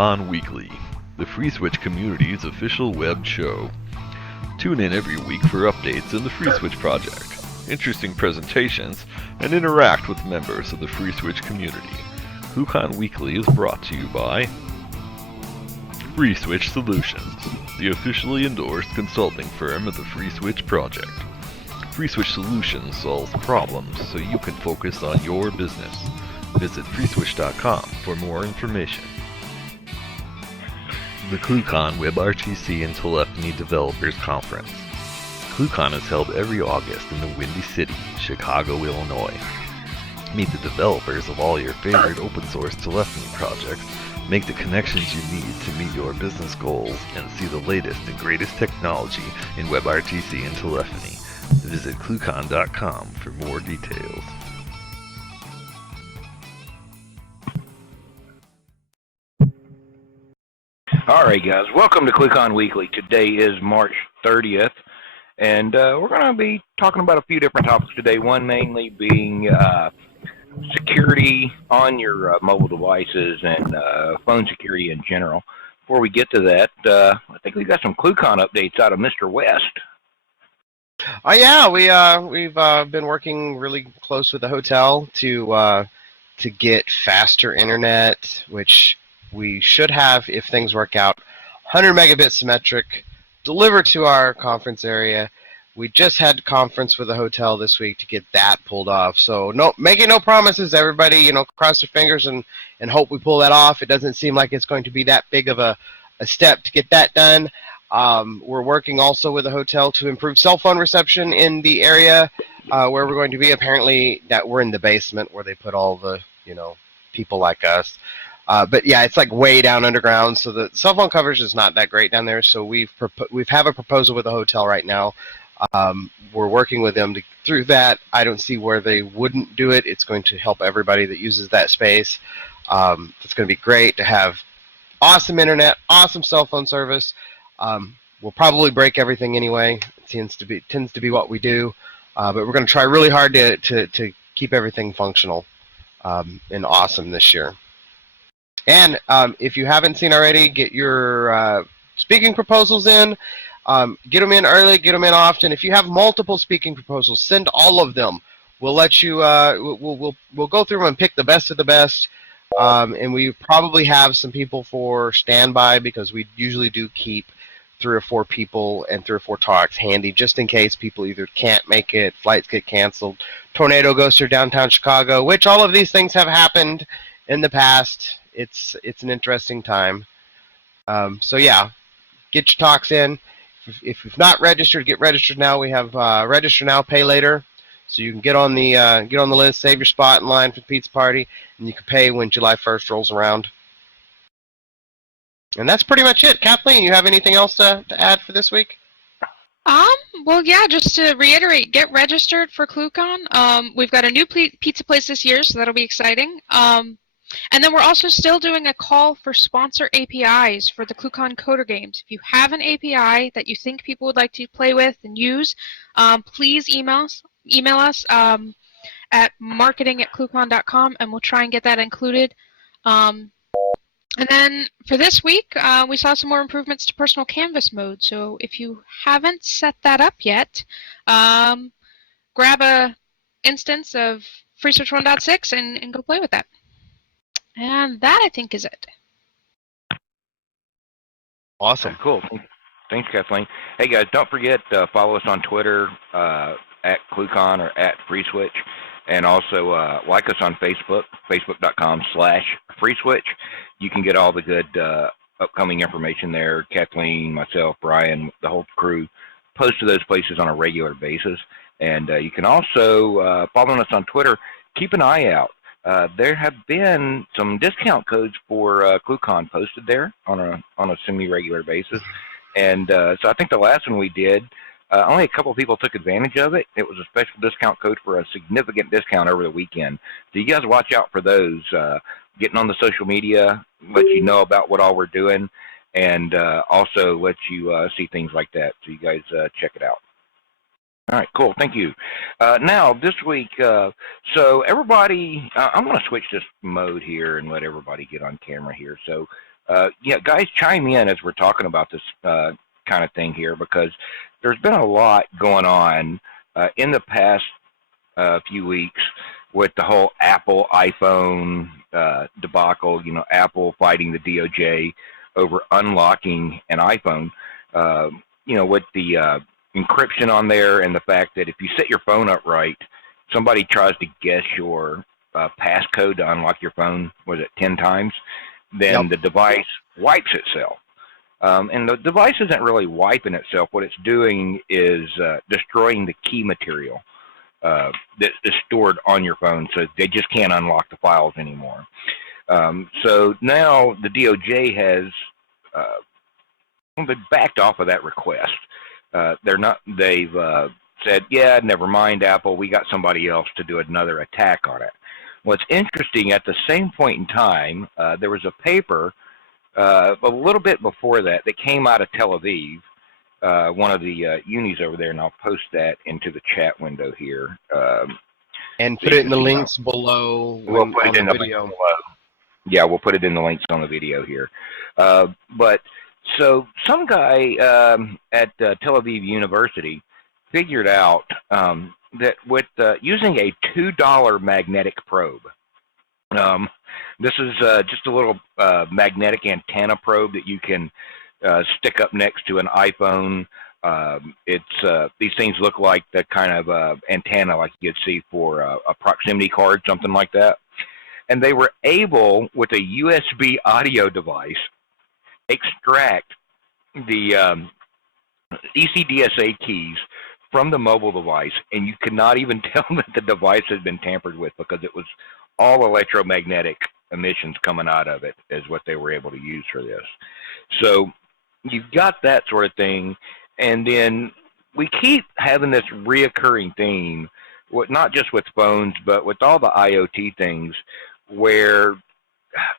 ClueCon Weekly, the FreeSWITCH community's official web show. Tune in every week for updates in the FreeSWITCH project, interesting presentations, and interact with members of the FreeSWITCH community. ClueCon Weekly is brought to you by FreeSWITCH Solutions, the officially endorsed consulting firm of the FreeSWITCH project. FreeSWITCH Solutions solves problems so you can focus on your business. Visit FreeSWITCH.com for more information. The ClueCon WebRTC and Telephony Developers Conference. ClueCon is held every August in the Windy City, Chicago, Illinois. Meet the developers of all your favorite open source telephony projects, make the connections you need to meet your business goals, and see the latest and greatest technology in WebRTC and telephony. Visit ClueCon.com for more details. All right, guys, welcome to ClueCon Weekly. Today is March 30th, and we're going to be talking about a few different topics today, one mainly being security on your mobile devices and phone security in general. Before we get to that, I think we've got some ClueCon updates out of Mr. West. Oh yeah, we've been working really close with the hotel to get faster internet, which we should have, if things work out, 100 megabit symmetric delivered to our conference area. We just had a conference with the hotel this week to get that pulled off. So making no promises, everybody, cross their fingers and hope we pull that off. It doesn't seem like it's going to be that big of a step to get that done. We're working also with the hotel to improve cell phone reception in the area where we're going to be. Apparently that we're in the basement where they put all the, people like us. But yeah, it's like way down underground, so the cell phone coverage is not that great down there. So we have a proposal with the hotel right now. We're working with them through that. I don't see where they wouldn't do it. It's going to help everybody that uses that space. It's going to be great to have awesome internet, awesome cell phone service. We'll probably break everything anyway. It tends to be what we do. But we're going to try really hard to keep everything functional and awesome this year. And if you haven't seen already, get your speaking proposals in. Get them in early, get them in often. If you have multiple speaking proposals, send all of them. We'll let you. We'll go through them and pick the best of the best. And we probably have some people for standby because we usually do keep 3 or 4 people and 3 or 4 talks handy just in case people either can't make it, flights get canceled, tornado goes through downtown Chicago, which all of these things have happened in the past. It's an interesting time. So yeah, get your talks in. If you've not registered, get registered now. We have register now, pay later, so you can get on the list, save your spot in line for the pizza party, and you can pay when July 1st rolls around. And that's pretty much it. Kathleen, you have anything else to add for this week? Well, yeah, just to reiterate, get registered for ClueCon. We've got a new pizza place this year, so that'll be exciting. And then we're also still doing a call for sponsor APIs for the ClueCon Coder games. If you have an API that you think people would like to play with and use, please email us at marketing@cluecon.com, and we'll try and get that included. And then for this week, we saw some more improvements to personal canvas mode. So if you haven't set that up yet, grab a instance of FreeSWITCH 1.6 and go play with that. And that, I think, is it. Awesome. Cool. Thanks, Kathleen. Hey, guys, don't forget to follow us on Twitter at ClueCon or at FreeSWITCH. And also like us on Facebook, facebook.com/FreeSWITCH. You can get all the good upcoming information there. Kathleen, myself, Brian, the whole crew post to those places on a regular basis. And you can also, following us on Twitter, keep an eye out. There have been some discount codes for ClueCon posted there on a semi-regular basis, and so I think the last one we did, only a couple of people took advantage of it. It was a special discount code for a significant discount over the weekend. So you guys watch out for those. Getting on the social media, let you know about what all we're doing, and also let you see things like that. So you guys check it out. All right, cool. Thank you. Now, this week, so everybody, I'm going to switch this mode here and let everybody get on camera here. So yeah, guys, chime in as we're talking about this kind of thing here, because there's been a lot going on in the past few weeks with the whole Apple iPhone debacle. You know, Apple fighting the DOJ over unlocking an iPhone. You know, with the encryption on there, and the fact that if you set your phone up right, somebody tries to guess your passcode to unlock your phone, was it 10 times? Then the device wipes itself. And the device isn't really wiping itself. What it's doing is destroying the key material that is stored on your phone, so they just can't unlock the files anymore. So now the DOJ has they backed off of that request. They've said, yeah, never mind, Apple, we got somebody else to do another attack on it. What's interesting, at the same point in time, there was a paper a little bit before that came out of Tel Aviv, one of the unis over there, and I'll post that into the chat window here. And put it in the links below we'll put it in the the video. Links below. Yeah, we'll put it in the links on the video here. But so some guy at Tel Aviv University figured out that with using a $2 magnetic probe, this is just a little magnetic antenna probe that you can stick up next to an iPhone. These things look like the kind of antenna like you'd see for a proximity card, something like that. And they were able, with a USB audio device, extract the ECDSA keys from the mobile device, and you could not even tell that the device had been tampered with, because it was all electromagnetic emissions coming out of it is what they were able to use for this. So you've got that sort of thing, and then we keep having this reoccurring theme, not just with phones, but with all the IoT things, where,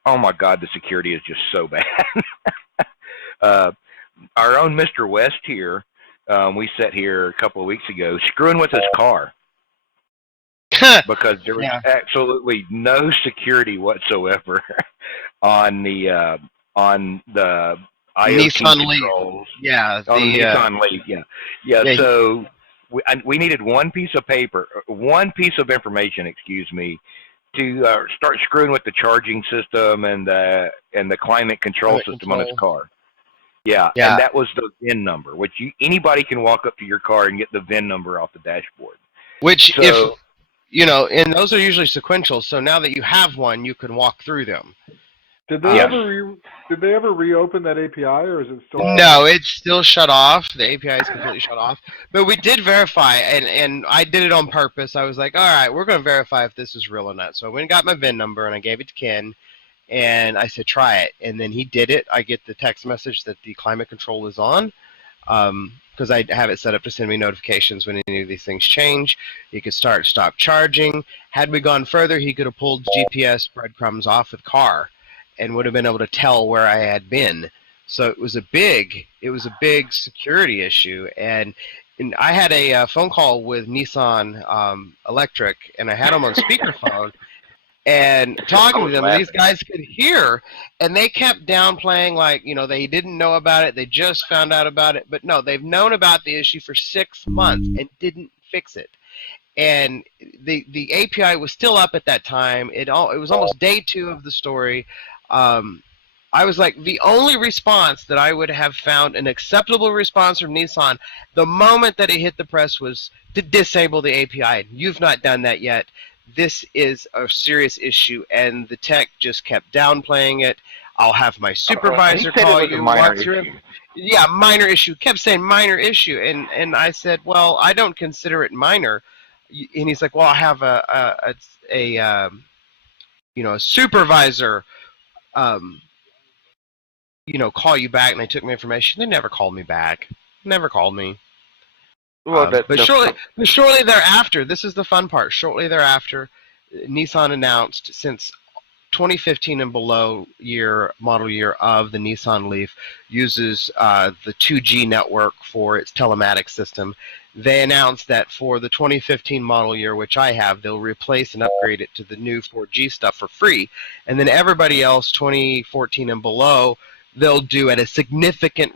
oh my God, the security is just so bad. Our own Mr. West here, we sat here a couple of weeks ago screwing with his car because there was absolutely no security whatsoever on the IoT Nissan controls. Leaf. Yeah, on the Nissan Leaf. Yeah. So we needed one piece of information, excuse me, to start screwing with the charging system and the climate control system on his car. Yeah, and that was the VIN number, which anybody can walk up to your car and get the VIN number off the dashboard. Which, if you know, and those are usually sequential. So now that you have one, you can walk through them. Did they ever reopen that API, or is it still? No, it's still shut off. The API is completely shut off. But we did verify, and I did it on purpose. I was like, all right, we're going to verify if this is real or not. So I went and got my VIN number, and I gave it to Ken. And I said, try it. And then he did it. I get the text message that the climate control is on, because I have it set up to send me notifications when any of these things change. He could stop charging. Had we gone further, he could have pulled GPS breadcrumbs off the car and would have been able to tell where I had been. So it was a big security issue. And I had a phone call with Nissan Electric, and I had them on speakerphone. And talking to them, these guys could hear, and they kept downplaying, like, you know, they didn't know about it, they just found out about it. But no, they've known about the issue for 6 months and didn't fix it. And the API was still up at that time. It was almost day 2 of the story. I was like, the only response that I would have found an acceptable response from Nissan the moment that it hit the press was to disable the API. You've not done that yet. This is a serious issue, and the tech just kept downplaying it. I'll have my supervisor call you. Walk through. Yeah, minor issue. Kept saying minor issue, and I said, well, I don't consider it minor. And he's like, well, I have a supervisor, call you back, and they took my information. They never called me back. Never called me. Well, but shortly thereafter, this is the fun part. Shortly thereafter, Nissan announced, since 2015 and below model year of the Nissan Leaf uses the 2G network for its telematics system. They announced that for the 2015 model year, which I have, they'll replace and upgrade it to the new 4G stuff for free. And then everybody else, 2014 and below, they'll do at a significant,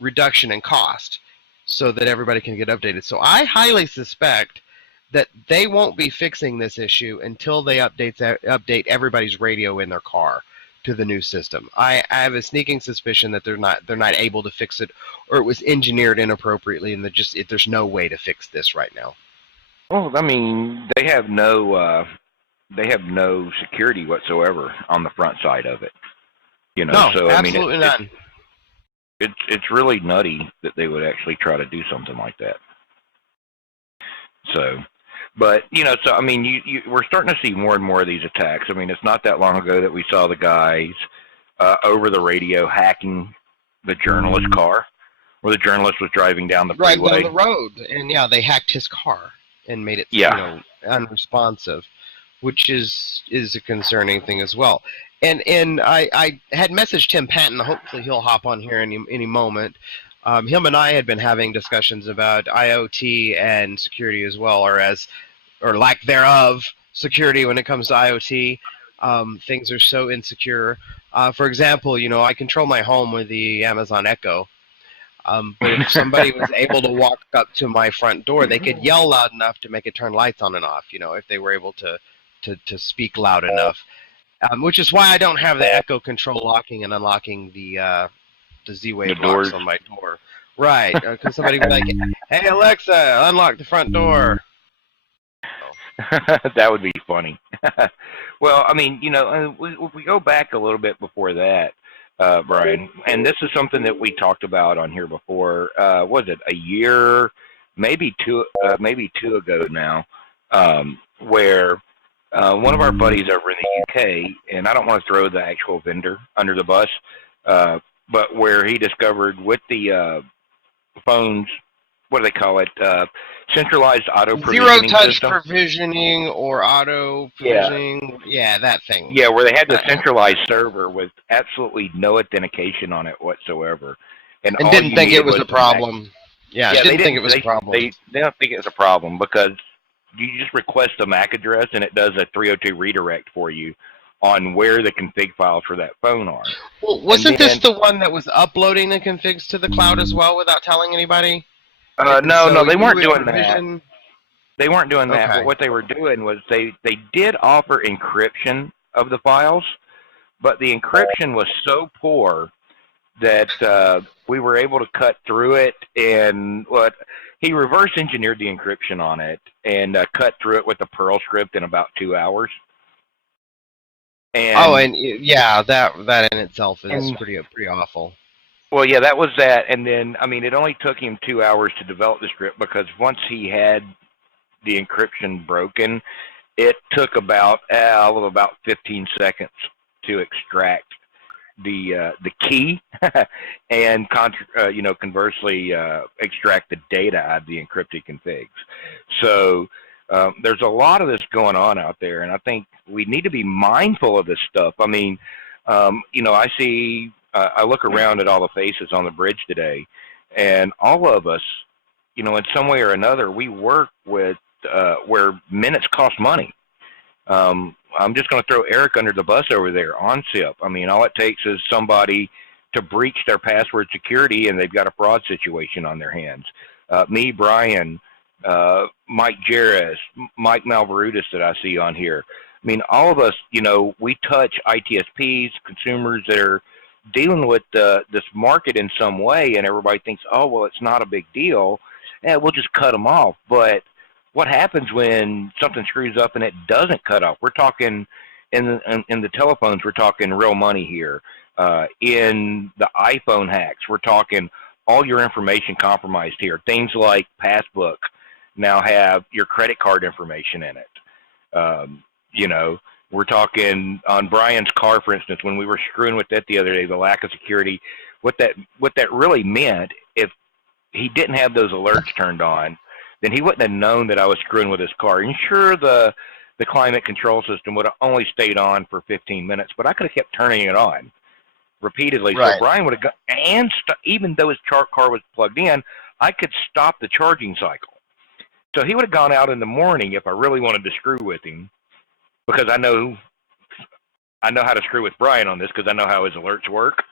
reduction in cost so that everybody can get updated. So I highly suspect that they won't be fixing this issue until they update everybody's radio in their car to the new system. I have a sneaking suspicion that they're not able to fix it, or it was engineered inappropriately, and there's no way to fix this right now. Well, I mean, they have no security whatsoever on the front side of it. No, so absolutely I mean, none. It's really nutty that they would actually try to do something like that. So, but so I mean, we're starting to see more and more of these attacks. I mean, it's not that long ago that we saw the guys over the radio hacking the journalist's car, where the journalist was driving down the freeway. Right down the road, and yeah, they hacked his car and made it unresponsive, which is a concerning thing as well. And I had messaged Tim Patton. Hopefully he'll hop on here any moment. Him and I had been having discussions about IoT and security as well, or lack thereof, security when it comes to IoT. Things are so insecure. For example, I control my home with the Amazon Echo. But if somebody was able to walk up to my front door, they could yell loud enough to make it turn lights on and off, if they were able to speak loud enough. Which is why I don't have the Echo control locking and unlocking the Z-Wave locks on my door. Right, because somebody would be like, "Hey Alexa, unlock the front door." That would be funny. Well, I mean, we go back a little bit before that, Brian, and this is something that we talked about on here before. Was it a year, maybe two ago now, where one of our buddies over in the UK, and I don't want to throw the actual vendor under the bus, but where he discovered with the phones, what do they call it? Centralized auto provisioning Zero-touch system. Provisioning or auto provisioning. Yeah, that thing. Yeah, where they had the centralized server with absolutely no authentication on it whatsoever. And didn't think it was a problem. Yeah, didn't think it was a problem. They don't think it's a problem because you just request a MAC address and it does a 302 redirect for you on where the config files for that phone are. Well, wasn't this the one that was uploading the configs to the cloud as well without telling anybody? No, they weren't doing that. They weren't doing that, Okay. but what they were doing was they did offer encryption of the files, but the encryption was so poor that we were able to cut through it, and he reverse engineered the encryption on it and cut through it with a Perl script in about 2 hours. And that in itself is pretty awful. Well, yeah, that was that, and then I mean, it only took him 2 hours to develop the script because once he had the encryption broken, it took about 15 seconds to extract the key and conversely extract the data out of the encrypted configs. So there's a lot of this going on out there, and I think we need to be mindful of this stuff. I mean, I see. I look around at all the faces on the bridge today, and all of us, in some way or another, we work with where minutes cost money. I'm just going to throw Eric under the bus over there on SIP. I mean, all it takes is somebody to breach their password security, and they've got a fraud situation on their hands. Me, Brian, Mike Jarris, Mike Malvarudis that I see on here. I mean, all of us, we touch ITSPs, consumers that are dealing with this market in some way, and everybody thinks, oh, well, it's not a big deal. Yeah, we'll just cut them off. But what happens when something screws up and it doesn't cut off? We're talking in the telephones, we're talking real money here. In the iPhone hacks, we're talking all your information compromised here. Things like Passbook now have your credit card information in it. We're talking on Brian's car, for instance, when we were screwing with that the other day, the lack of security, what that really meant, if he didn't have those alerts turned on, then he wouldn't have known that I was screwing with his car. And sure, the the climate control system would have only stayed on for 15 minutes, but I could have kept turning it on repeatedly. So Right. Brian would have got, and even though his car was plugged in, I could stop the charging cycle. So he would have gone out in the morning if I really wanted to screw with him, because I know how to screw with Brian on this because I know how his alerts work.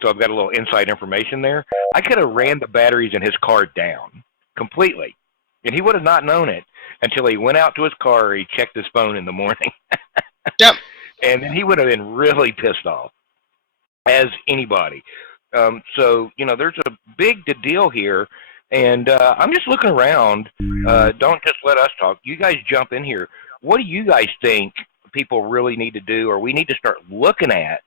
So I've got a little inside information there. I could have ran the batteries in his car down completely, and he would have not known it until he went out to his car or he checked his phone in the morning. Yep. And then he would have been really pissed off, as anybody. So, there's a big deal here, and I'm just looking around. Don't just let us talk. You guys jump in here. What do you guys think people really need to do, or we need to start looking at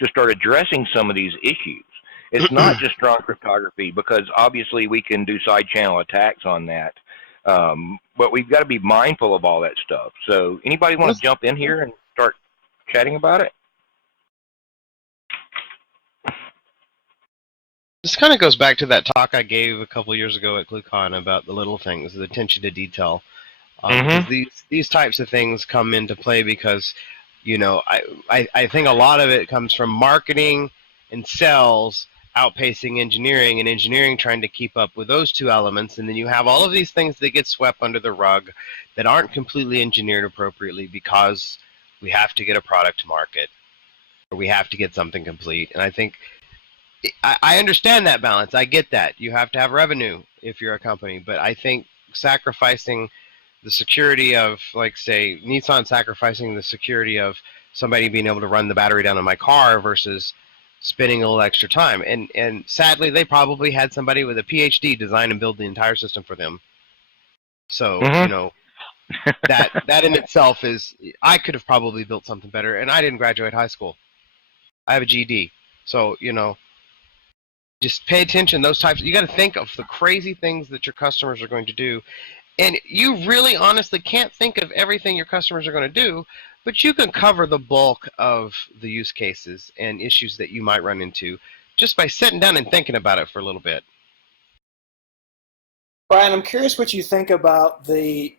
to start addressing some of these issues? It's not just strong cryptography, because obviously we can do side channel attacks on that. But we've got to be mindful of all that stuff. So anybody want to jump in here and start chatting about it? This kind of goes back to that talk I gave a couple years ago at ClueCon about the little things, the attention to detail. 'Cause these types of things come into play because, I think a lot of it comes from marketing and sales outpacing engineering, and engineering trying to keep up with those two elements, and then you have all of these things that get swept under the rug that aren't completely engineered appropriately because we have to get a product to market or we have to get something complete. And I think I understand that balance. I get that. You have to have revenue if you're a company, but I think sacrificing the security of, like, say, Nissan sacrificing the security of somebody being able to run the battery down in my car versus spending a little extra time. And sadly, they probably had somebody with a PhD design and build the entire system for them. So, that in itself is, I could have probably built something better, and I didn't graduate high school. I have a GED. So, just pay attention. Those types, you got to think of the crazy things that your customers are going to do. And you really honestly can't think of everything your customers are going to do, but you can cover the bulk of the use cases and issues that you might run into just by sitting down and thinking about it for a little bit. Brian, I'm curious what you think about the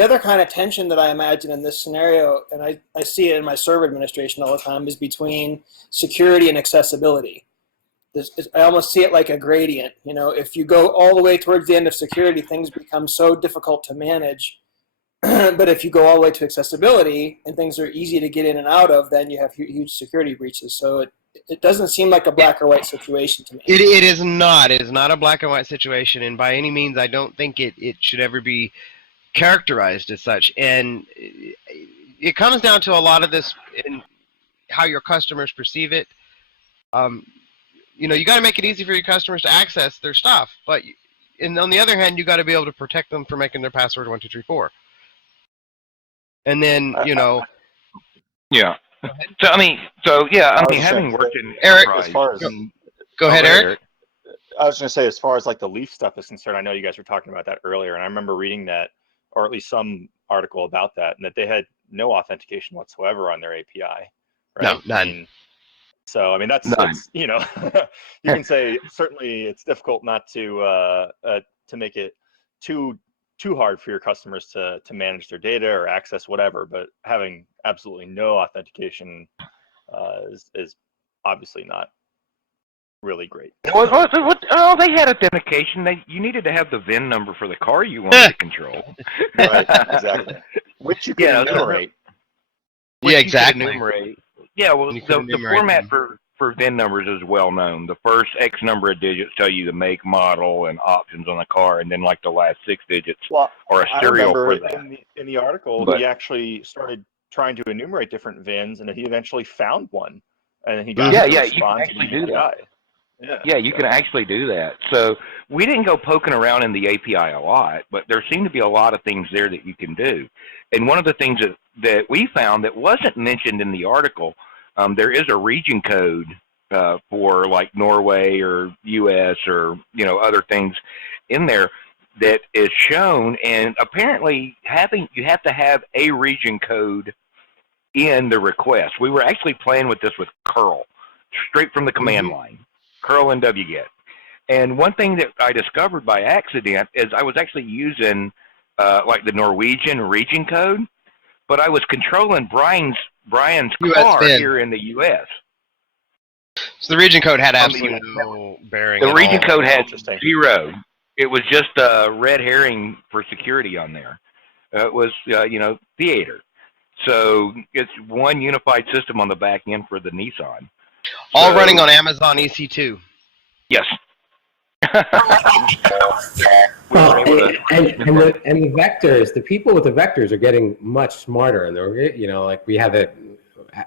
other kind of tension that I imagine in this scenario, and I see it in my server administration all the time, is between security and accessibility. I almost see it like a gradient. If you go all the way towards the end of security, things become so difficult to manage. But if you go all the way to accessibility and things are easy to get in and out of, then you have huge security breaches. So it doesn't seem like a black or white situation to me. It is not. It is not a black and white situation, and by any means, I don't think it should ever be characterized as such. And it comes down to a lot of this in how your customers perceive it. You got to make it easy for your customers to access their stuff, but on the other hand, you got to be able to protect them from making their password 1234. And then, Yeah. So having worked in Eric, enterprise, as far as go ahead, Eric. I was going to say, as far as like the Leaf stuff is concerned, I know you guys were talking about that earlier, and I remember reading that, or at least some article about that, and that they had no authentication whatsoever on their API. Right? No, none. That's you can say certainly it's difficult not to make it too hard for your customers to manage their data or access whatever, but having absolutely no authentication is obviously not really great. Well, they had authentication. You needed to have the VIN number for the car you wanted to control. Right, exactly. Which you can enumerate. Yeah, exactly. Yeah, well, the format for VIN numbers is well known. The first X number of digits tell you the make, model, and options on the car, and then like the last 6 digits are a serial for that. In the article, he actually started trying to enumerate different VINs, and he eventually found one, and he got you can actually do that. Yeah, you can actually do that. So we didn't go poking around in the API a lot, but there seemed to be a lot of things there that you can do. And one of the things that we found that wasn't mentioned in the article, there is a region code for like Norway or US or other things in there that is shown, and apparently you have to have a region code in the request. We were actually playing with this with curl, straight from the command line. Curl and wget. And one thing that I discovered by accident is I was actually using like the Norwegian region code, but I was controlling Brian's US car bin. here in the U.S. So the region code had absolutely no bearing. The region at all. code had Interesting. 0. It was just a red herring for security on there. It was, theater. So it's one unified system on the back end for the Nissan. All running on Amazon EC2. Yes. Well, and the vectors, the people with the vectors are getting much smarter, and they're, like we have it,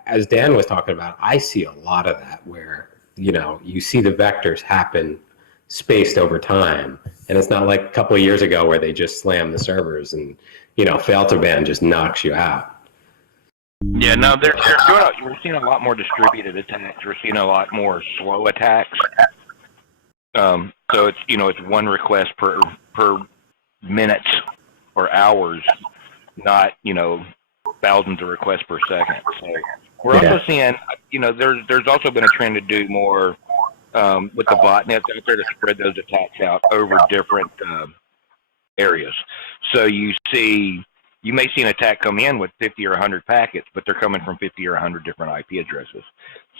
as Dan was talking about. I see a lot of that where you see the vectors happen spaced over time, and it's not like a couple of years ago where they just slam the servers and fail to ban just knocks you out. Yeah, no, we're seeing a lot more distributed attacks. We're seeing a lot more slow attacks. So it's one request per minutes or hours, not thousands of requests per second. So we're also seeing there's also been a trend to do more with the botnets out there to spread those attacks out over different areas. So you may see an attack come in with 50 or 100 packets, but they're coming from 50 or 100 different IP addresses.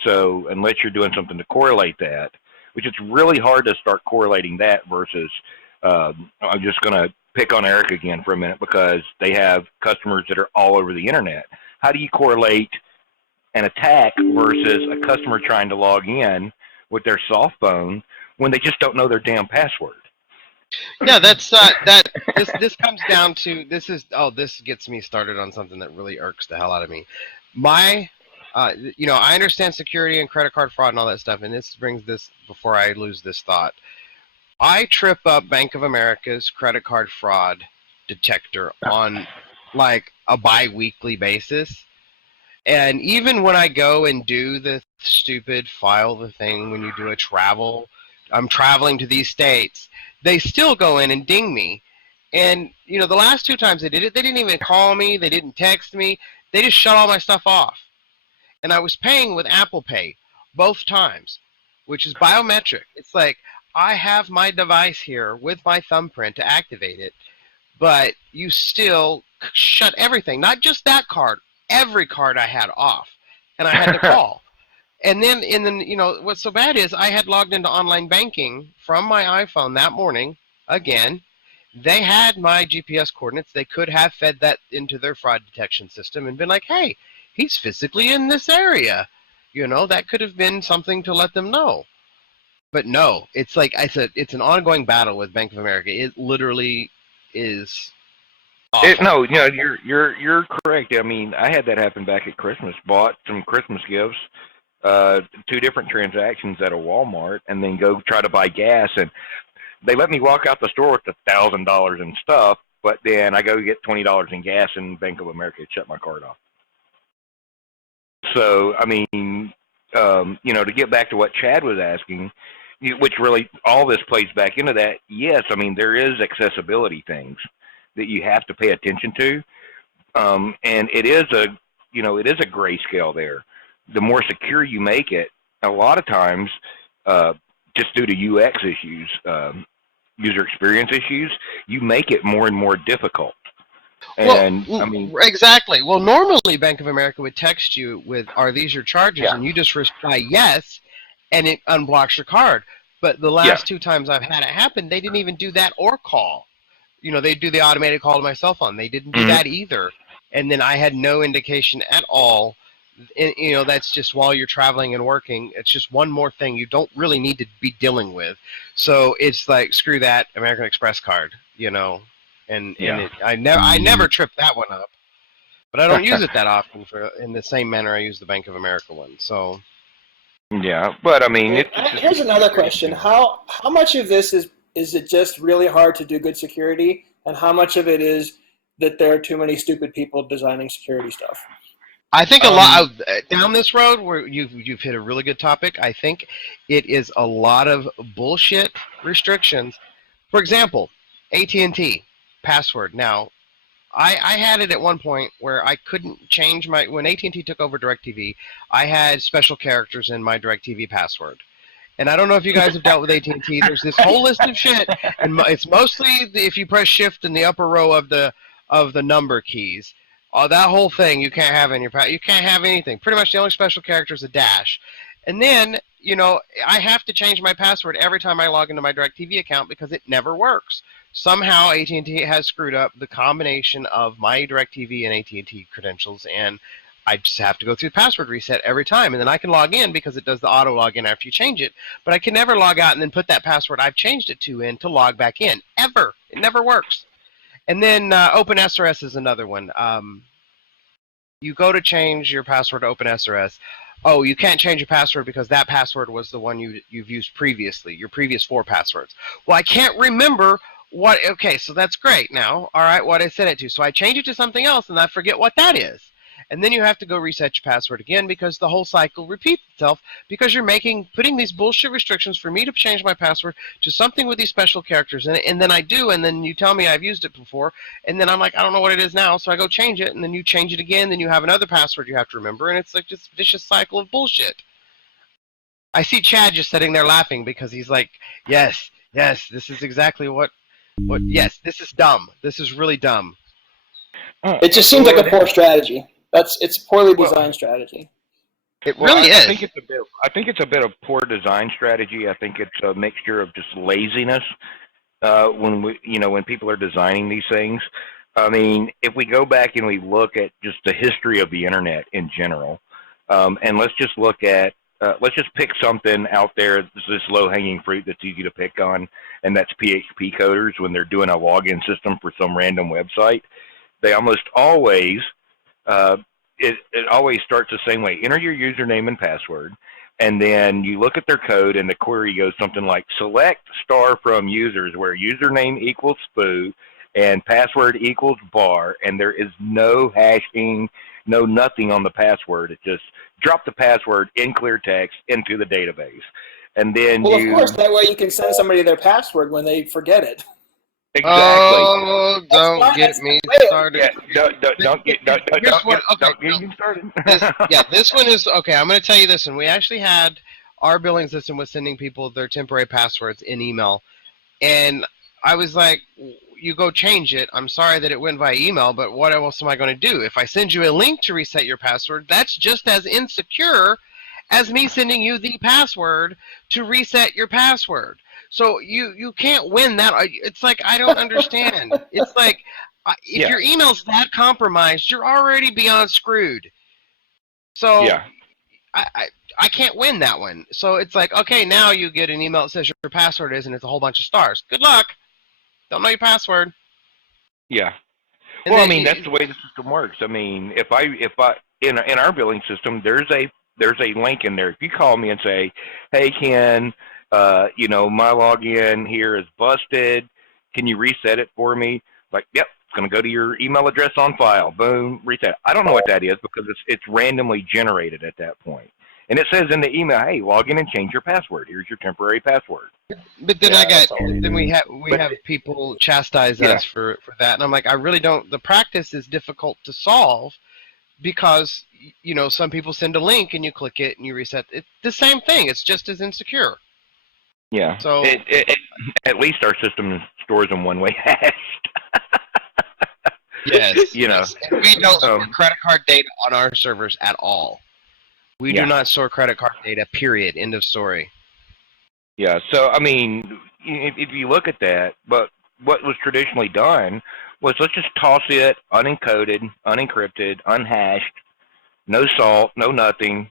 So unless you're doing something to correlate that, which it's really hard to start correlating that versus, I'm just going to pick on Eric again for a minute because they have customers that are all over the internet. How do you correlate an attack versus a customer trying to log in with their soft phone when they just don't know their damn password? Yeah, that's this comes down to this gets me started on something that really irks the hell out of me. I understand security and credit card fraud and all that stuff, and this brings this before I lose this thought. I trip up Bank of America's credit card fraud detector on like a bi-weekly basis. And even when I go and do the stupid file the thing when you do a travel, I'm traveling to these states, they still go in and ding me. And, the last 2 times they did it, they didn't even call me, they didn't text me, they just shut all my stuff off. And I was paying with Apple Pay both times, which is biometric. It's like, I have my device here with my thumbprint to activate it, but you still shut everything, not just that card, every card I had off, and I had to call. And then, what's so bad is I had logged into online banking from my iPhone that morning. Again, they had my GPS coordinates. They could have fed that into their fraud detection system and been like, hey, he's physically in this area. That could have been something to let them know. But no, it's like it's an ongoing battle with Bank of America. It literally is awful. You're correct. I mean, I had that happen back at Christmas. Bought some Christmas gifts, 2 different transactions at a Walmart, and then go try to buy gas, and they let me walk out the store with $1,000 in stuff, but then I go get $20 in gas, and Bank of America shut my card off. So, I mean, to get back to what Chad was asking, which really all this plays back into that, yes, I mean, there is accessibility things that you have to pay attention to, and it is a grayscale there. The more secure you make it, a lot of times, just due to UX issues, user experience issues, you make it more and more difficult. And exactly. Well, normally Bank of America would text you with, "Are these your charges?" and you just reply yes, and it unblocks your card. But the last 2 times I've had it happen, they didn't even do that or call. They do the automated call to my cell phone. They didn't do that either. And then I had no indication at all. And, that's just while you're traveling and working. It's just one more thing you don't really need to be dealing with. So it's like, screw that American Express card, I never trip that one up, but I don't use it that often in the same manner I use the Bank of America one. So yeah, but I mean, here's another question: How much of this is it just really hard to do good security, and how much of it is that there are too many stupid people designing security stuff? I think a lot down this road where you've hit a really good topic. I think it is a lot of bullshit restrictions. For example, AT&T password. Now, I had it at one point where I couldn't change when AT&T took over DirecTV, I had special characters in my DirecTV password. And I don't know if you guys have dealt with AT&T. There's this whole list of shit, and it's mostly if you press shift in the upper row of the number keys. that whole thing you can't have in your you can't have anything. Pretty much the only special character is a dash. And then, you know, I have to change my password every time I log into my DirecTV account because it never works. Somehow AT&T has screwed up the combination of my DirecTV and AT&T credentials, and I just have to go through the password reset every time, and then I can log in because it does the auto login after you change it. But I can never log out and then put that password I've changed it to in to log back in. Ever. It never works. And then OpenSRS is another one. You go to change your password to OpenSRS. Oh, you can't change your password because that password was the one you've used previously, your previous 4 passwords. Well, I can't remember what. Okay, so that's great now. All right, what I set it to. So I change it to something else, and I forget what that is. And then you have to go reset your password again because the whole cycle repeats itself because you're putting these bullshit restrictions for me to change my password to something with these special characters in it, and then I do, and then you tell me I've used it before, and then I'm like, I don't know what it is now, so I go change it, and then you change it again, then you have another password you have to remember, and it's like this vicious cycle of bullshit. I see Chad just sitting there laughing because he's like, yes, this is exactly what, yes, this is dumb. This is really dumb. It just seems like a poor strategy. It's a poorly designed strategy. It really is. I think it's a bit of poor design strategy. I think it's a mixture of just laziness when people are designing these things. I mean, if we go back and we look at just the history of the internet in general, and let's just pick something out there, this low-hanging fruit that's easy to pick on, and that's PHP coders when they're doing a login system for some random website. They almost always it always starts the same way. Enter your username and password, and then you look at their code, and the query goes something like select star from users, where username equals foo and password equals bar, and there is no hashing, no nothing on the password. It just drop the password in clear text into the database. And then of course, that way you can send somebody their password when they forget it. Exactly. Oh, don't get me started. Yeah, don't get me started. This one is okay. I'm going to tell you this one. We actually had our billing system was sending people their temporary passwords in email, and I was like, "You go change it. I'm sorry that it went via email, but what else am I going to do? If I send you a link to reset your password, that's just as insecure as me sending you the password to reset your password." So you can't win that. It's like, I don't understand. It's like, if your email's that compromised, you're already beyond screwed. So I can't win that one. So it's like, okay, now you get an email that says your password is, and it's a whole bunch of stars. Good luck. Don't know your password. Yeah. And well, I mean, that's the way the system works. I mean, if I in our billing system, there's a link in there. If you call me and say, "Hey, Ken, my login here is busted. Can you reset it for me?" Like, yep, it's going to go to your email address on file. Boom, reset. I don't know what that is because it's randomly generated at that point. And it says in the email, "Hey, log in and change your password. Here's your temporary password." But then we have people chastise us for that, and I'm like, I really don't. The practice is difficult to solve because some people send a link and you click it and you reset. It's the same thing. It's just as insecure. Yeah. So at least our system stores them one-way hashed. Yes. And we don't store credit card data on our servers at all. We do not store credit card data. Period. End of story. Yeah. So I mean, if you look at that, but what was traditionally done was let's just toss it unencoded, unencrypted, unhashed, no salt, no nothing,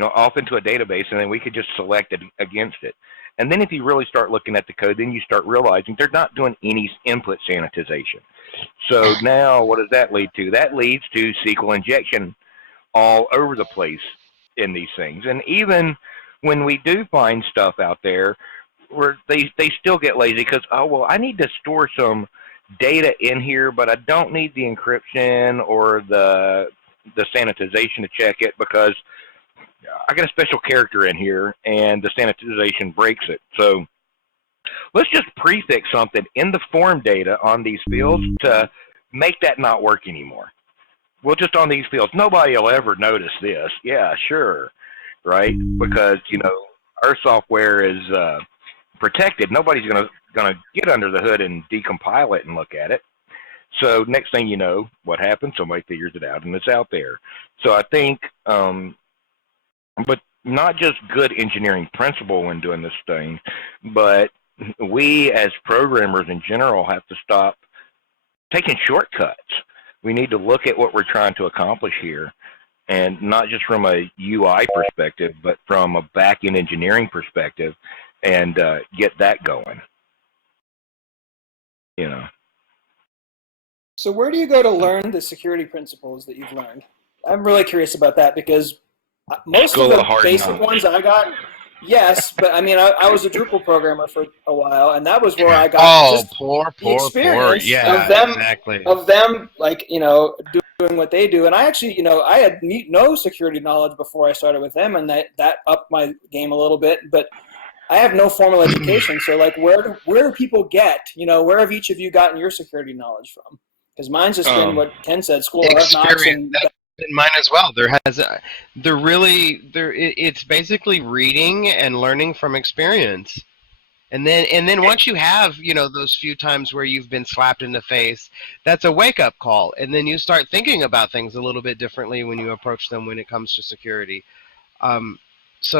off into a database, and then we could just select it against it. And then if you really start looking at the code, then you start realizing they're not doing any input sanitization. So now what does that lead to? That leads to SQL injection all over the place in these things. And even when we do find stuff out there, where they still get lazy because, I need to store some data in here, but I don't need the encryption or the sanitization to check it because I got a special character in here and the sanitization breaks it. So let's just prefix something in the form data on these fields to make that not work anymore. Well, just on these fields, nobody will ever notice this. Yeah, sure, right? Because our software is protected. Nobody's gonna get under the hood and decompile it and look at it. So next thing you know, what happens? Somebody figures it out, and it's out there. So I think, but not just good engineering principle when doing this thing, but we as programmers in general have to stop taking shortcuts. We need to look at what we're trying to accomplish here, and not just from a UI perspective, but from a back-end engineering perspective, and get that going. You know. So where do you go to learn the security principles that you've learned? I'm really curious about that because most of the basic ones I got, yes, but I mean, I was a Drupal programmer for a while, and that was where I got just the experience yeah, of them, exactly. like, doing what they do. And I actually, I had no security knowledge before I started with them, and that upped my game a little bit. But I have no formal education, so like, where do people get, where have each of you gotten your security knowledge from? Because mine's just been what Ken said, school of hard knocks. And mine as well. It's basically reading and learning from experience. And then once you have, those few times where you've been slapped in the face, that's a wake-up call. And then you start thinking about things a little bit differently when you approach them when it comes to security. It's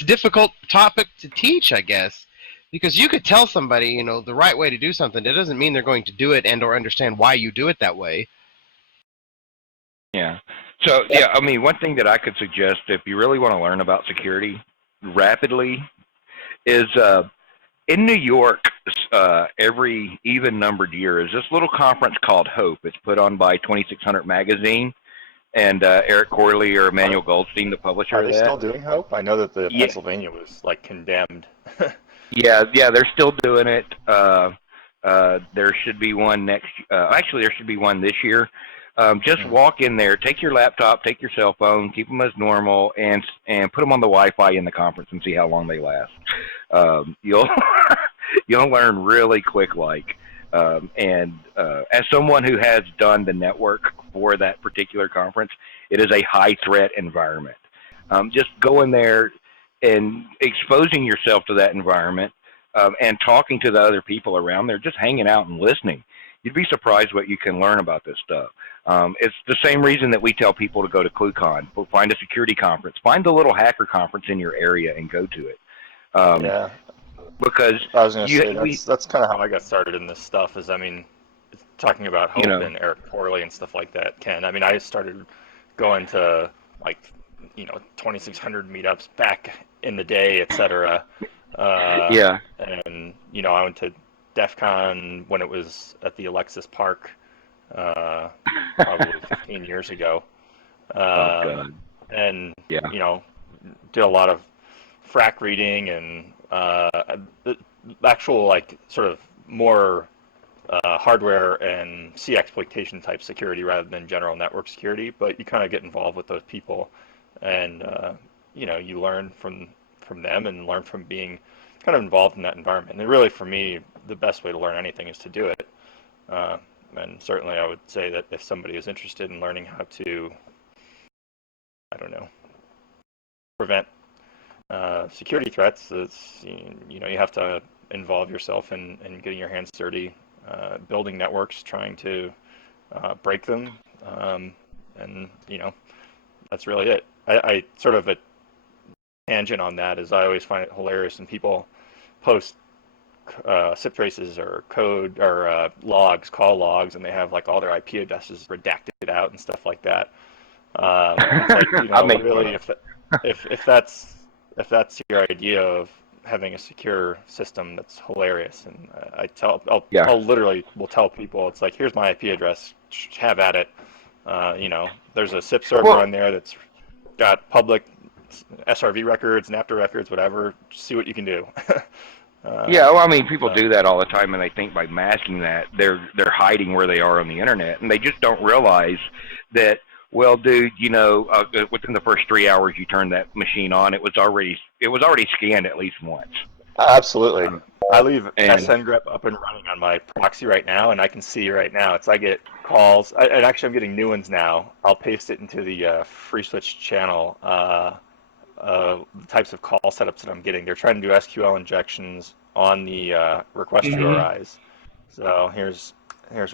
a difficult topic to teach, I guess, because you could tell somebody, the right way to do something. That doesn't mean they're going to do it and or understand why you do it that way. Yeah. So, yeah, I mean, one thing that I could suggest if you really want to learn about security rapidly is in New York, every even-numbered year is this little conference called HOPE. It's put on by 2600 Magazine, and Eric Corley or Emmanuel Goldstein, the publisher of that. Are they still doing HOPE? I know that the Pennsylvania was, like, condemned. Yeah, they're still doing it. There should be one actually, there should be one this year. Just walk in there, take your laptop, take your cell phone, keep them as normal, and put them on the Wi-Fi in the conference and see how long they last. You'll learn really quick, and as someone who has done the network for that particular conference, it is a high threat environment. Just go in there and exposing yourself to that environment, and talking to the other people around there, just hanging out and listening. You'd be surprised what you can learn about this stuff. It's the same reason that we tell people to go to ClueCon. Find a security conference. Find a little hacker conference in your area and go to it. Yeah. Because I was going to say, that's kind of how I got started in this stuff, is, I mean, talking about HOPE and Eric Corley and stuff like that, Ken. I mean, I started going to, 2600 meetups back in the day, etc. Yeah. And, I went to DEF CON when it was at the Alexis Park, probably 15 years ago. God. And, yeah. Did a lot of frac reading and the actual, sort of more hardware and C exploitation type security rather than general network security. But you kind of get involved with those people, and you learn from them and learn from being kind of involved in that environment. And really, for me, the best way to learn anything is to do it. And certainly, I would say that if somebody is interested in learning how to, prevent security threats, you have to involve yourself in getting your hands dirty, building networks, trying to break them, and that's really it. I sort of a tangent on that is I always find it hilarious when people post SIP traces or code or call logs, and they have all their IP addresses redacted out and stuff like that. It's really, if that's your idea of having a secure system, that's hilarious. And I'll literally will tell people, it's like, here's my IP address, have at it. There's a SIP server on there that's got public SRV records, NAPTA records, whatever. See what you can do. Yeah, well, I mean, people do that all the time, and they think by masking that they're hiding where they are on the internet, and they just don't realize that. Well, dude, within the first 3 hours you turned that machine on, it was already scanned at least once. Absolutely. I leave SNGREP up and running on my proxy right now, and I can see right now. I get calls, and actually I'm getting new ones now. I'll paste it into the FreeSWITCH channel. The types of call setups that I'm getting. They're trying to do SQL injections on the request URIs. So here's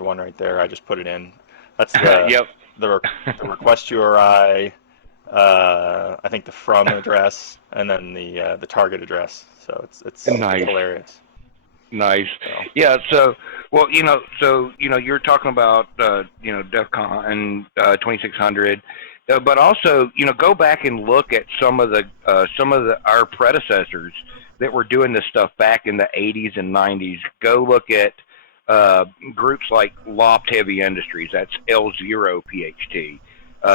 one right there. I just put it in. That's the Yep. the request URI, I think the from address, and then the target address. So it's Nice. hilarious. Nice. So. Yeah. So, well, you're talking about, DEF CON and 2600, but also, go back and look at some of our predecessors that were doing this stuff back in the 80s and 90s. Go look at groups like Loft Heavy Industries. That's L0 PHT.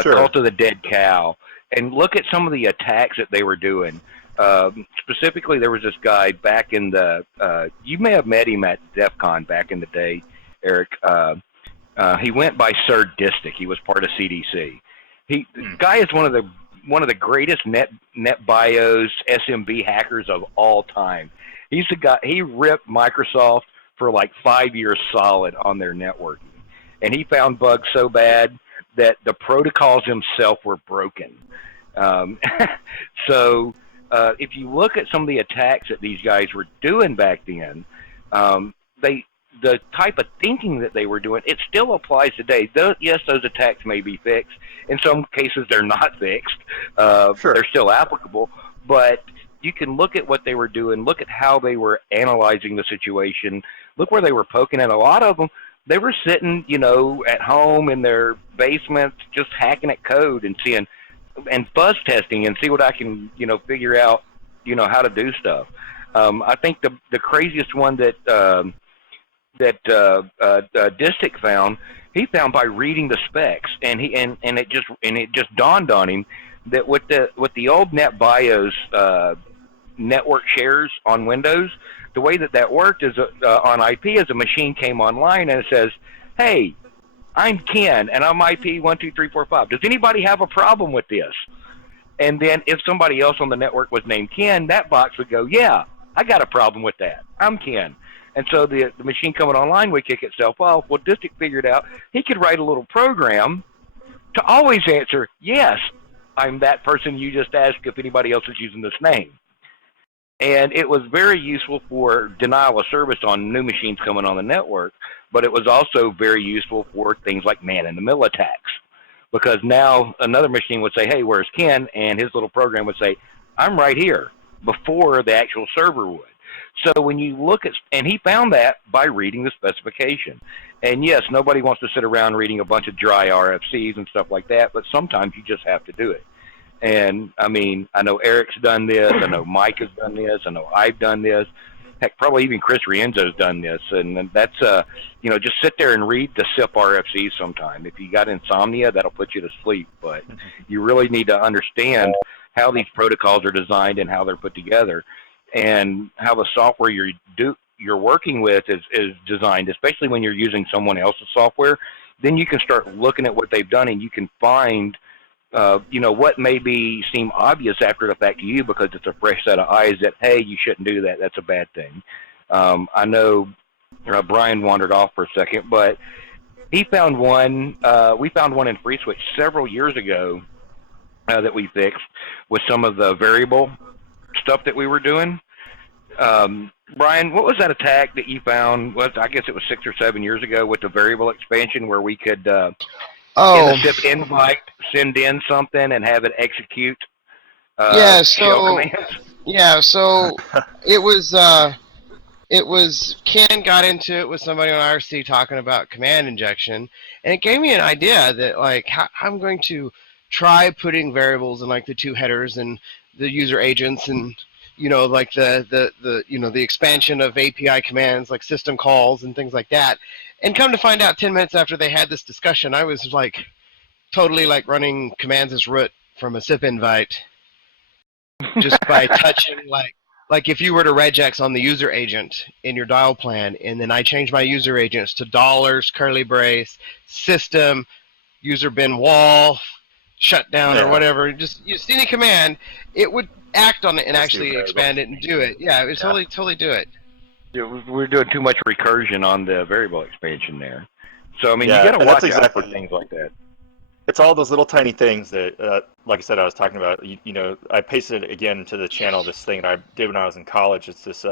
Sure. Cult of the Dead Cow, and look at some of the attacks that they were doing. Specifically, there was this guy back in the, you may have met him at DEF CON back in the day, Eric. He went by Sir Distic. He was part of CDC. The guy is one of the greatest NetBIOS SMB hackers of all time. He's the guy, he ripped Microsoft for like 5 years solid on their networking. And he found bugs so bad that the protocols themselves were broken. So, if you look at some of the attacks that these guys were doing back then, the type of thinking that they were doing, it still applies today. Yes, those attacks may be fixed. In some cases, they're not fixed. Sure. They're still applicable. But you can look at what they were doing, look at how they were analyzing the situation, look where they were poking at. A lot of them, they were sitting, at home in their basements just hacking at code and seeing and buzz testing and see what I can, figure out, how to do stuff. I think the craziest one that Distic found, he found by reading the specs, and it just dawned on him that with the old NetBIOS network shares on Windows, the way that worked is on IP as a machine came online and it says, "Hey, I'm Ken, and I'm IP 12345. Does anybody have a problem with this?" And then if somebody else on the network was named Ken, that box would go, "Yeah, I got a problem with that. I'm Ken." And so the machine coming online would kick itself off. Well, Distic figured out he could write a little program to always answer, "Yes, I'm that person you just asked if anybody else is using this name." And it was very useful for denial of service on new machines coming on the network, but it was also very useful for things like man-in-the-middle attacks. Because now another machine would say, "Hey, where's Ken?" And his little program would say, "I'm right here," before the actual server would. So when you look at, and he found that by reading the specification. And yes, nobody wants to sit around reading a bunch of dry RFCs and stuff like that, but sometimes you just have to do it. And I mean, I know Eric's done this, I know Mike has done this, I know I've done this. Heck, probably even Chris Rienzo's done this. And that's, just sit there and read the SIP RFCs sometime. If you got insomnia, that'll put you to sleep. But you really need to understand how these protocols are designed and how they're put together, and how the software you're working with is designed, especially when you're using someone else's software. Then you can start looking at what they've done, and you can find what maybe seem obvious after the fact to you because it's a fresh set of eyes that, hey, you shouldn't do that. That's a bad thing. I know Brian wandered off for a second, but he found one. We found one in FreeSWITCH several years ago that we fixed with some of the variable stuff that we were doing. Brian, what was that attack that you found? I guess it was 6 or 7 years ago with the variable expansion where we could in the SIP invite send in something and have it execute shell commands? Yeah, so it was Ken got into it with somebody on IRC talking about command injection, and it gave me an idea that like how I'm going to try putting variables in like the two headers and the user agents and like the expansion of API commands like system calls and things like that. And come to find out 10 minutes after they had this discussion, I was like totally like running commands as root from a SIP invite just by touching like if you were to regex on the user agent in your dial plan, and then I changed my user agents to dollars, curly brace, system, user bin wall, shutdown or whatever, just any command, it would act on it and actually expand it and do it. Yeah, it would totally do it. Yeah, we're doing too much recursion on the variable expansion there. So, I mean, you got to watch out for things like that. It's all those little tiny things that, like I said, I was talking about. I pasted it again to the channel, this thing that I did when I was in college. It's this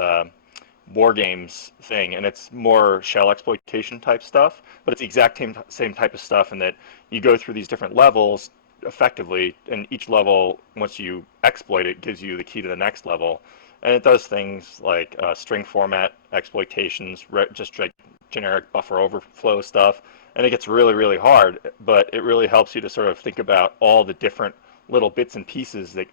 war games thing, and it's more shell exploitation type stuff, but it's the exact same type of stuff in that you go through these different levels effectively, and each level, once you exploit it, gives you the key to the next level. And it does things like string format exploitations, just like generic buffer overflow stuff, and it gets really, really hard, but it really helps you to sort of think about all the different little bits and pieces that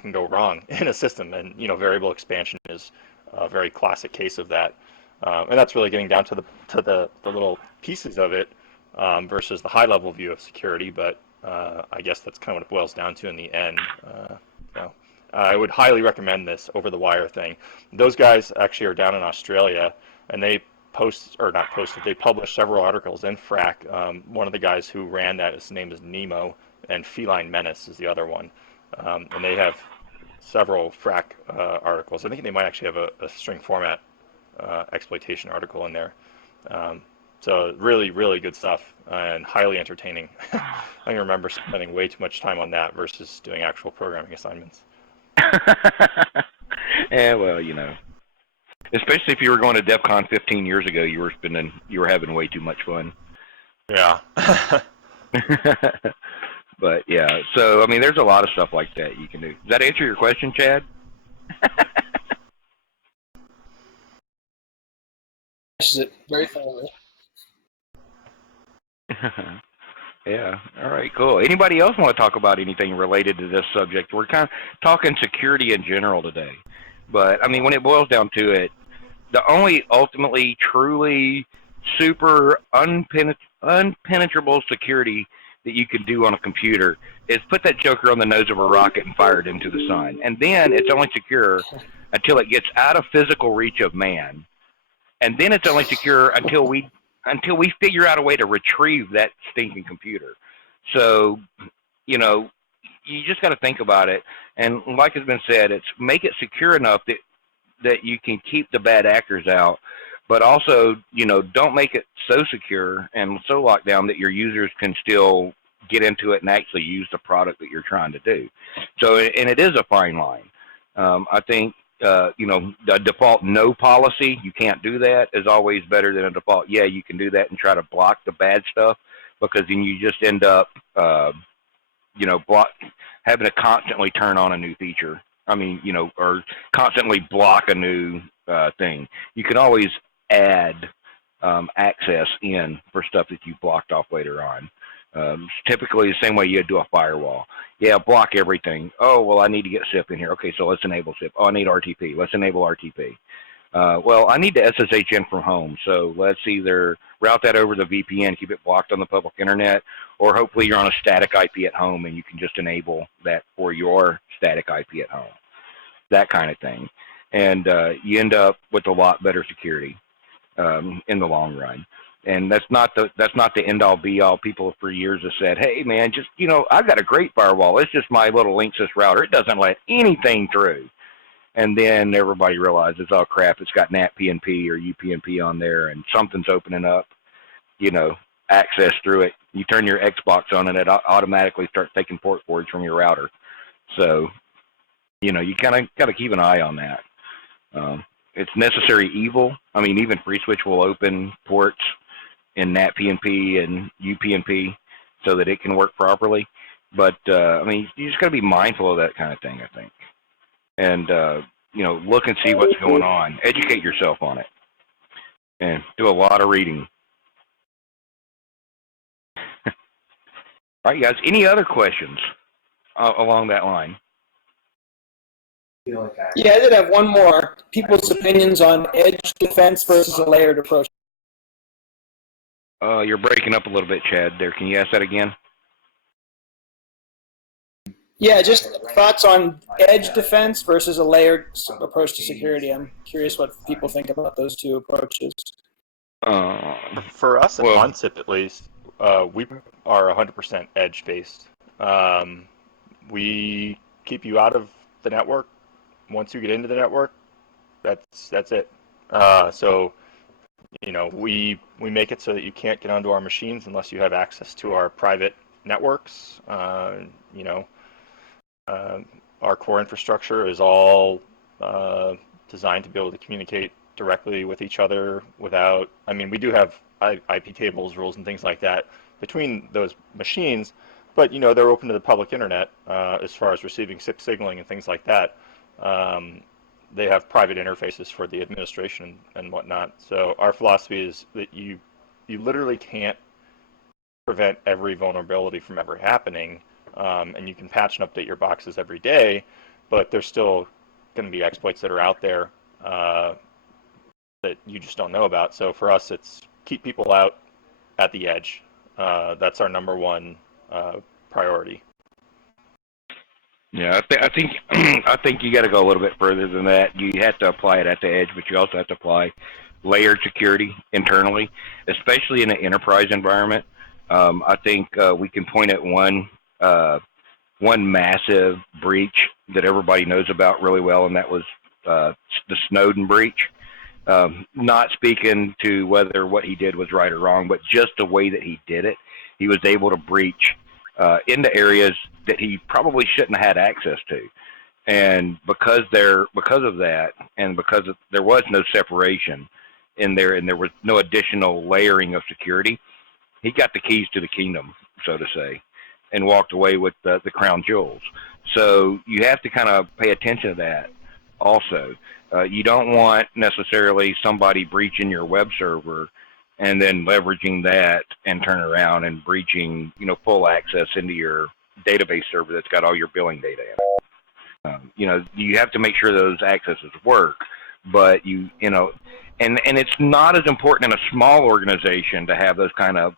can go wrong in a system, and variable expansion is a very classic case of that, and that's really getting down to the little pieces of it versus the high level view of security. But I guess that's kind of what it boils down to in the end. I would highly recommend this over the wire thing. Those guys actually are down in Australia, and they they published several articles in FRAC. One of the guys who ran that, his name is Nemo, and Feline Menace is the other one. And they have several FRAC articles. I think they might actually have a string format exploitation article in there. So really, really good stuff and highly entertaining. I remember spending way too much time on that versus doing actual programming assignments. Yeah, well, especially if you were going to DEF CON 15 years ago, you were having way too much fun. Yeah. But yeah, so I mean, there's a lot of stuff like that you can do. Does that answer your question, Chad? It very thoroughly. Yeah. All right. Cool. Anybody else want to talk about anything related to this subject? We're kind of talking security in general today, but I mean, when it boils down to it, the only ultimately truly super unpenetrable security that you can do on a computer is put that joker on the nose of a rocket and fire it into the sun. And then it's only secure until it gets out of physical reach of man. And then it's only secure until we figure out a way to retrieve that stinking computer. So, you just got to think about it. And like has been said, it's make it secure enough that you can keep the bad actors out, but also, don't make it so secure and so locked down that your users can still get into it and actually use the product that you're trying to do. So, and it is a fine line. I think, the default no policy, you can't do that, is always better than a default, yeah, you can do that and try to block the bad stuff, because then you just end up, having to constantly turn on a new feature. I mean, or constantly block a new thing. You can always add access in for stuff that you blocked off later on. Typically the same way you do a firewall. Yeah, block everything. Oh, well, I need to get SIP in here. Okay, so let's enable SIP. Oh, I need RTP. Let's enable RTP. Well, I need to SSH in from home, so let's either route that over the VPN, keep it blocked on the public internet, or hopefully you're on a static IP at home and you can just enable that for your static IP at home. That kind of thing. And you end up with a lot better security in the long run. And that's not the end all be all. People for years have said, hey man, just I've got a great firewall. It's just my little Linksys router. It doesn't let anything through. And then everybody realizes, oh crap, it's got NAT PNP or UPnP on there, and something's opening up, access through it. You turn your Xbox on and it automatically starts taking port forwards from your router. So, you kind of got to keep an eye on that. It's necessary evil. I mean, even FreeSWITCH will open ports in NAT PNP and UPnP so that it can work properly. But, I mean, you just got to be mindful of that kind of thing, I think. And, look and see what's going on. Educate yourself on it. And do a lot of reading. All right, guys. Any other questions along that line? Yeah, I did have one more. People's opinions on edge defense versus a layered approach. You're breaking up a little bit, Chad, there. Can you ask that again? Yeah, just thoughts on edge defense versus a layered approach to security. I'm curious what people think about those two approaches. For us at OnSIP, at least, we are 100% edge-based. We keep you out of the network. Once you get into the network, that's it. So, we make it so that you can't get onto our machines unless you have access to our private networks. Our core infrastructure is all designed to be able to communicate directly with each other without, I mean, we do have IP tables, rules, and things like that between those machines, but they're open to the public internet as far as receiving signaling and things like that. They have private interfaces for the administration and whatnot. So our philosophy is that you literally can't prevent every vulnerability from ever happening, and you can patch and update your boxes every day, but there's still going to be exploits that are out there that you just don't know about. So for us, it's keep people out at the edge. That's our number one priority. Yeah, I think you got to go a little bit further than that. You have to apply it at the edge, but you also have to apply layered security internally, especially in an enterprise environment. I think we can point at one massive breach that everybody knows about really well, and that was the Snowden breach. Not speaking to whether what he did was right or wrong, but just the way that he did it. He was able to breach into areas that he probably shouldn't have had access to, and because of that, and there was no separation in there, and there was no additional layering of security, he got the keys to the kingdom, so to say, and walked away with the crown jewels. So you have to kind of pay attention to that also. You don't want necessarily somebody breaching your web server and then leveraging that and turn around and breaching, full access into your database server that's got all your billing data in it. You have to make sure those accesses work, but and it's not as important in a small organization to have those kind of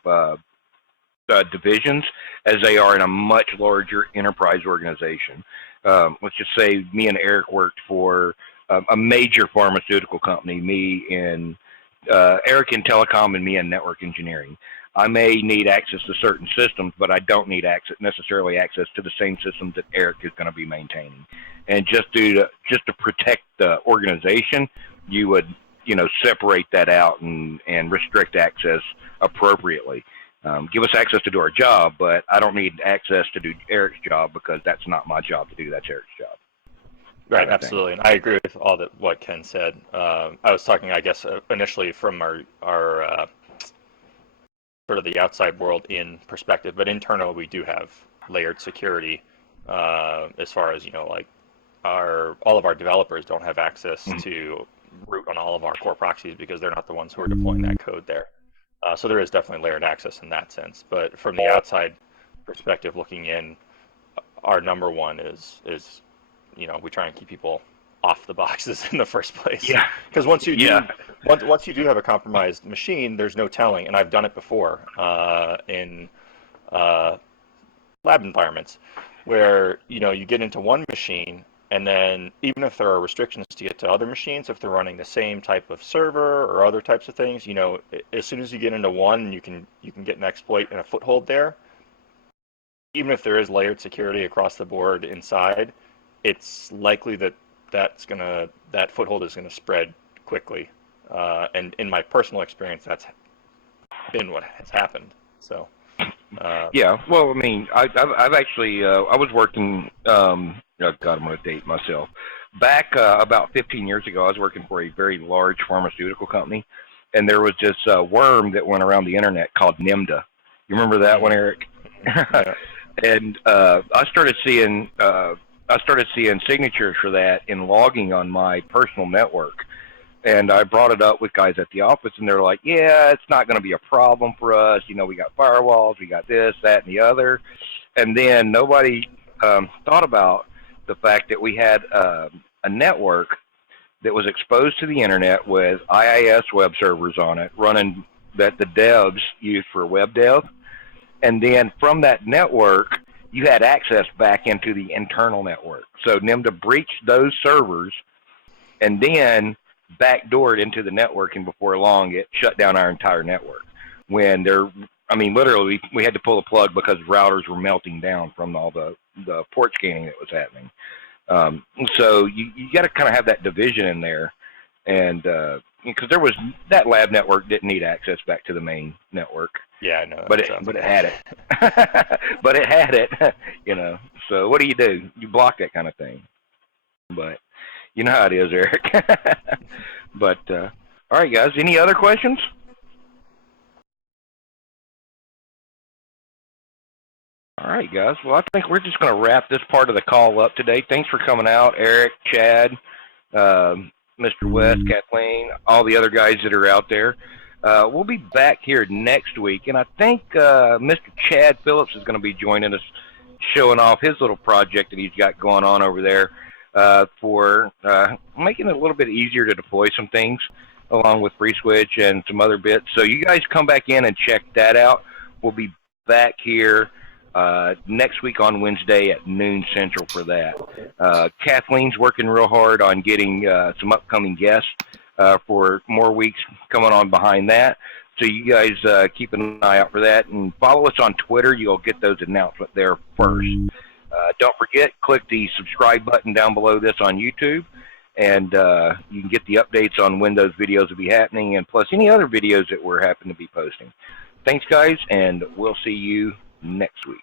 divisions as they are in a much larger enterprise organization. Let's just say me and Eric worked for a major pharmaceutical company, Eric in telecom and me in network engineering. I may need access to certain systems, but I don't need necessarily access to the same systems that Eric is going to be maintaining. And just to protect the organization, you would separate that out and restrict access appropriately. Give us access to do our job, but I don't need access to do Eric's job because that's not my job to do. That's Eric's job. Right, absolutely, and I agree with all that what Ken said. I was talking, I guess, initially from our sort of the outside world in perspective, but internal we do have layered security as far as like all of our developers don't have access to root on all of our core proxies because they're not the ones who are deploying that code there. So there is definitely layered access in that sense. But from the outside perspective looking in, our number one is we try and keep people off the boxes in the first place. Yeah. Because once you do have a compromised machine, there's no telling, and I've done it before in lab environments where you get into one machine, and then even if there are restrictions to get to other machines, if they're running the same type of server or other types of things, as soon as you get into one, you can get an exploit and a foothold there. Even if there is layered security across the board inside, it's likely that foothold is going to spread quickly. And in my personal experience, that's been what has happened. So. Yeah, well, I mean, I've actually I was working. Oh God, I'm going to date myself. Back about 15 years ago, I was working for a very large pharmaceutical company, and there was this worm that went around the internet called NIMDA. You remember that one, Eric? Yeah. And I started seeing signatures for that in logging on my personal network. And I brought it up with guys at the office, and they're like, yeah, it's not going to be a problem for us. We got firewalls, we got this, that, and the other. And then nobody thought about the fact that we had a network that was exposed to the internet with IIS web servers on it, running that the devs use for web dev. And then from that network, you had access back into the internal network. So NIMDA breached those servers and then backdoored into the network, and before long, it shut down our entire network. Literally, we had to pull the plug because routers were melting down from all the port scanning that was happening. So you got to kind of have that division in there, and because that lab network didn't need access back to the main network. Yeah, I know. But it had it. But it had it, So what do? You block that kind of thing. But you know how it is, Eric. But all right, guys. Any other questions? All right, guys. Well, I think we're just going to wrap this part of the call up today. Thanks for coming out, Eric, Chad, Mr. West, Kathleen, all the other guys that are out there. We'll be back here next week, and I think Mr. Chad Phillips is going to be joining us, showing off his little project that he's got going on over there for making it a little bit easier to deploy some things along with FreeSWITCH and some other bits. So you guys come back in and check that out. We'll be back here next week on Wednesday at noon Central for that. Kathleen's working real hard on getting some upcoming guests for more weeks coming on behind that. So you guys keep an eye out for that, and follow us on Twitter. You'll get those announcements there first. Don't forget, click the subscribe button down below this on YouTube, and you can get the updates on when those videos will be happening, and plus any other videos that we're happen to be posting. Thanks, guys, and we'll see you next week.